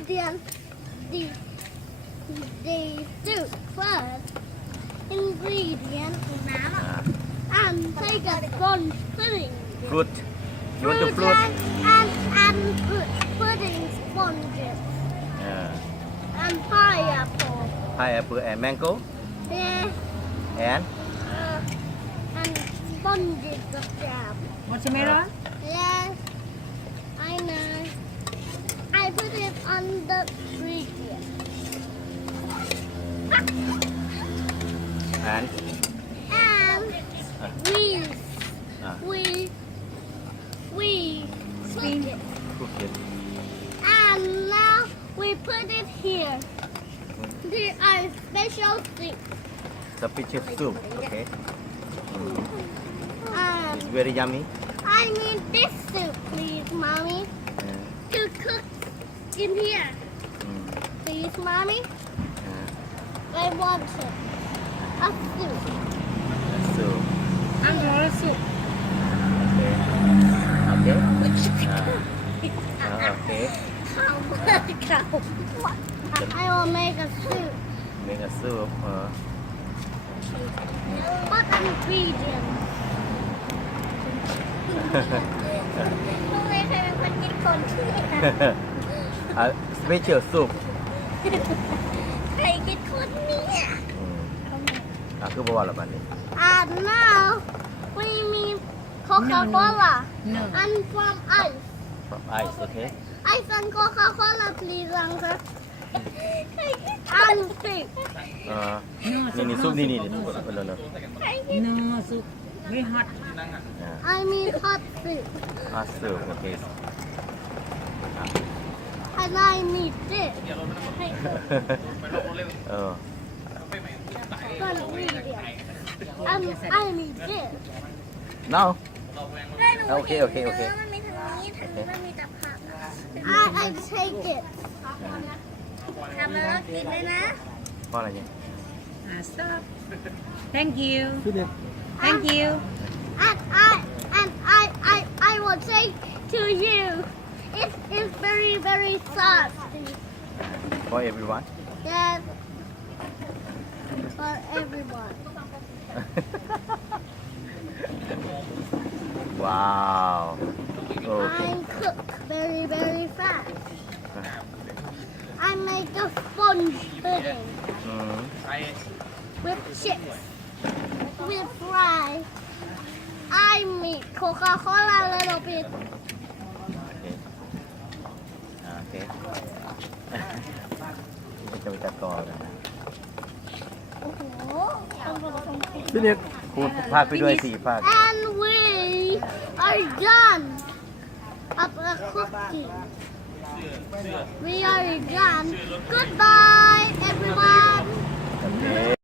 ingredients. The soup first. Ingredient and take a sponge pudding. Fruit. You want the fruit? And pudding sponges and pineapple. Pineapple and mango Yeah, and and sponges of jam. Watermelon? Yes, I know. I put it on the ingredient. and And we cook it. cook it. And now we put it here. There are special things. Special soup. Okay. It's And very yummy. I need this soup, please, mommy, to cook in here. Please, mommy. I want it. A soup. Soup. I'm roll soup. Okay. Okay. Okay. I will make a soup. Make a soup. What ingredients? ลูกเลยเคยเป็นคนกินคนที่ Special soup. ใครกินคนเนี่ย คือบอกว่าอะไรบ้างนี่ And now we need Coca-Cola No. and from ice. From ice. Okay. Ice and Coca-Cola, please, uncle. And soup. นี่ซุปนี่no. No soup. Very hot. I need hot soup. Soup. Okay. And I need this. One ingredient. And I need this. Now. Okay. Okay. มันมีทางนี้ทางนี้มันมีแต่ผัก I take it. ทำแล้วก็กินด้วยนะ เพราะอะไรเนี่ย Stop. Thank you. Thank you. And I will say to you, it is very, very salty. For everyone. Yes, for everyone. Wow. Okay. I cook very, very fast. I make a sponge pudding with chips, with fries. I make Coca-Cola a little bit. Okay. จะไปจัดต่อกันนะ โอ้โห พี่นิกพูดภาคไปด้วยสี่ภาค And we are done of the cooking. We are done. Goodbye, everyone. Okay.